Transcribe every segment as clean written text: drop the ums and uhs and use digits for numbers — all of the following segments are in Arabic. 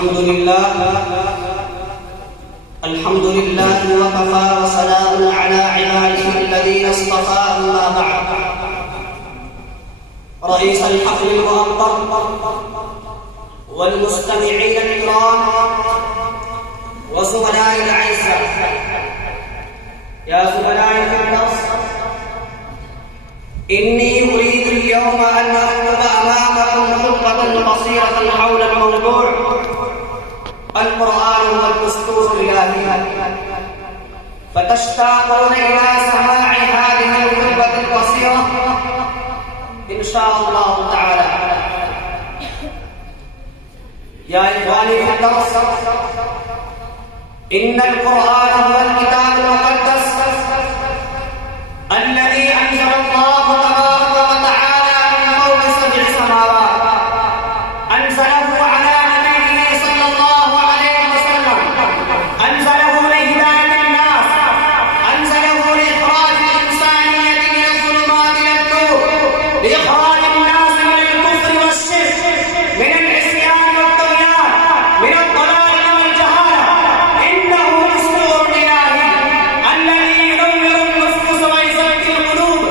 الحمد لله وكفى وسلام على عباده الذين اصطفى. أما بعد، رئيس الحفل المؤقت والمستمعين الكرام وزملاء الأعزاء، يا زملائي في الدرس، إني أريد اليوم أن أخطب أمامكم خطبة قصيرة حول الموضوع القرآن والدستور الإلهي، فتشتاقون إلى سماع هذه الخطبة القصيرة إن شاء الله تعالى. يا إخواني في الدرس، إن القرآن هو الكتاب المقدس الذي أنزل الله تبارك وتعالى من فوق 7 سماوات، أنزله على نبيه صلى الله عليه وسلم، أنزله لهداية الناس، أنزله لإخراج الإنسانية من الظلمات إلى النور، لإخراج الناس من الكفر والشرك، من العصيان والطغيان، من الضلال والجهالة. إنه دستور إلهي الذي ينور النفوس ويزكي القلوب،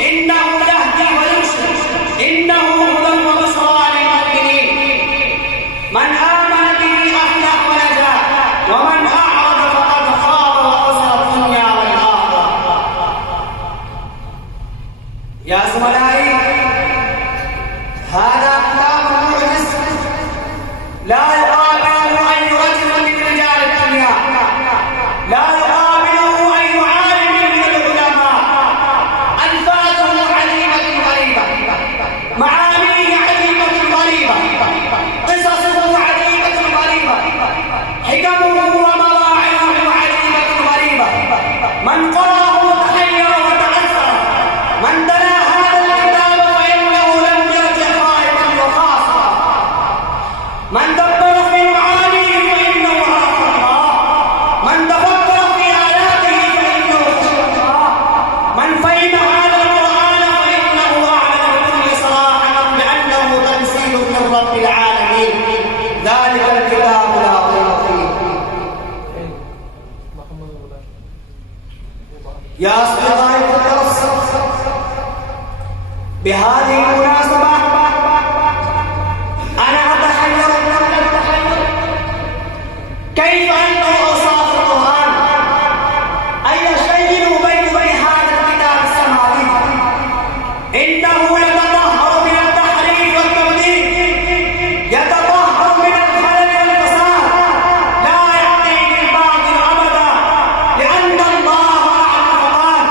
إنه يهدي ويرشد، إنه هدى وبشرى للمؤمنين. من آمن به أفلح ونجا، ومن أعرض فقد خاب وخسر الدنيا والآخرة. يا زملائي، هذا كتاب معجز لا يقابله أي رجل من رجال الدنيا، لا يقابله أي عالم من العلماء. ألفاظه عجيبة غريبة، معانيه عجيبة غريبة، قصصه عجيبة غريبة، حكمه ومواعظه عجيبة غريبة. من قرأه تحير وتعثر، من تلا هذا الكتاب فإنه لم يرجع خائبا وخاسرا، من دبر في معانيه فإنه عرف الله، من تفكر في آياته فإنه خشي الله، من فهم هذا القرآن فإنه أعلم بكل صراحة بأنه تنزيل من رب العالمين. ذلك الكتاب لا ريب فيه. يا أصدقائي في الدرس، بهذه المناسبة أنا أتحير كيف أنه أوصاف القرآن، أي شيء أبين بهذا الكتاب السماوي. إنه يتطهر من التحريف والتبديل، يتطهر من الخلل والفساد، لا يأتيه الباطل أبدا، لأن الله أعلم فقال: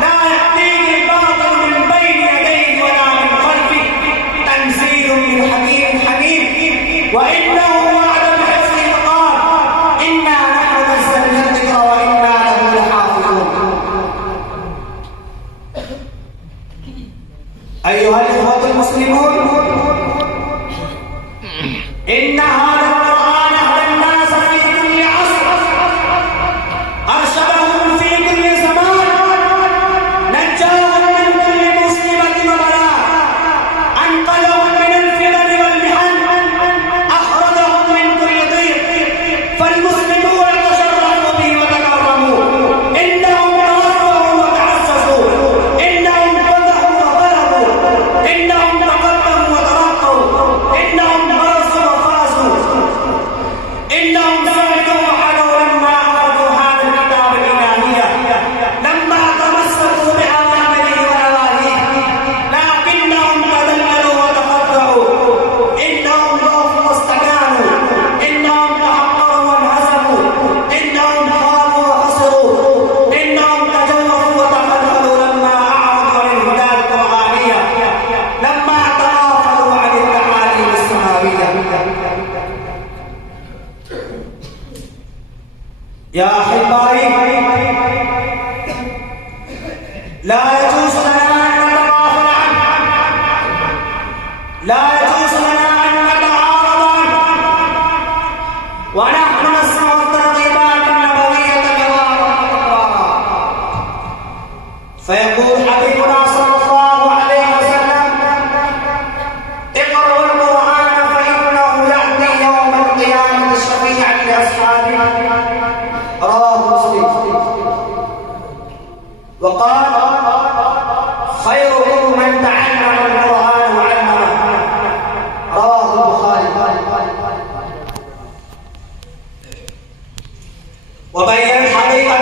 لا يأتيه الباطل من بين يديه ولا من خلفه، تنزيل من حكيم حميد. وإنه وعد بحفظه فقال: إنا نحن نزلنا الذكر وإنا له لحافظون. أيها الإخوة المسلمون، إن هذا القرآن هدى الناس في كل عصر، أرشدهم في كل زمان، نجاهم من كل مصيبة وبلاء، أنقذهم من الفتن والمحن، أخرجهم من كل ضيق. فالمسلمون تشرفوا به وتكرموا، إنهم ترفعوا وتعززوا، إنهم فتحوا وغلبوا، إنهم تقدموا وترقوا، إنهم برزوا وفازوا، إنهم سعدوا وحلوا لما أخذوا هذا الكتاب الإلهية، لما تمسكوا بأوامره ونواهيه. لكنهم تذللوا وتخضعوا، إنهم ضعفوا واستكانوا، إنهم تحقروا وانهزموا، إنهم خابوا وخسروا، إنهم تجوفوا وتخلفوا لما أعرضوا عن الهداية القرآنية، لما تغافلوا عن التعاليم السماوية. يا أحبائي، لا يجوز لنا أن نتغافل عنه، لا يجوز لنا أن نتعارض عنه، ونحن نسمع الترغيبات النبوية جوارا وإقرارا. فيقول حبيبنا صلى الله عليه وسلم: اقرأوا القرآن فإنه يأتي يوم القيامة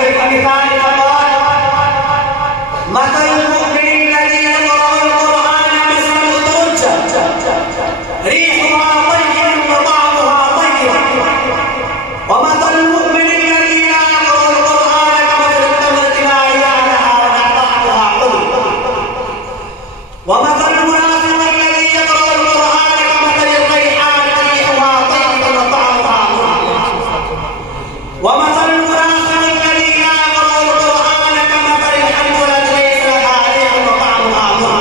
المثال فقال مثل المؤمن الذي يقرأ القرآن مثل الأترجة ريحها طيب وطعمها طيب ومثل المؤمن الذي لا يقرأ القرآن كمثل التمرة لا عيان لها ولا طعمها حلو ومثل المنافق الذي يقرأ القرآن كمثل الريحان ريحها طيب وطعمها حلو ومثل المنافق الذي لا يقرأ القرآن كمثل الحنظلة ليس لها ريح وطعمها حلو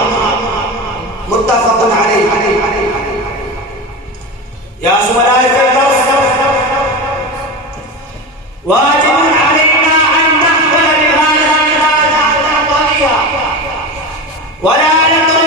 متفق عليه. يا زملائي في الدرس واجب علينا أن نحفل بهذه العبادات الطريقة ولا نترك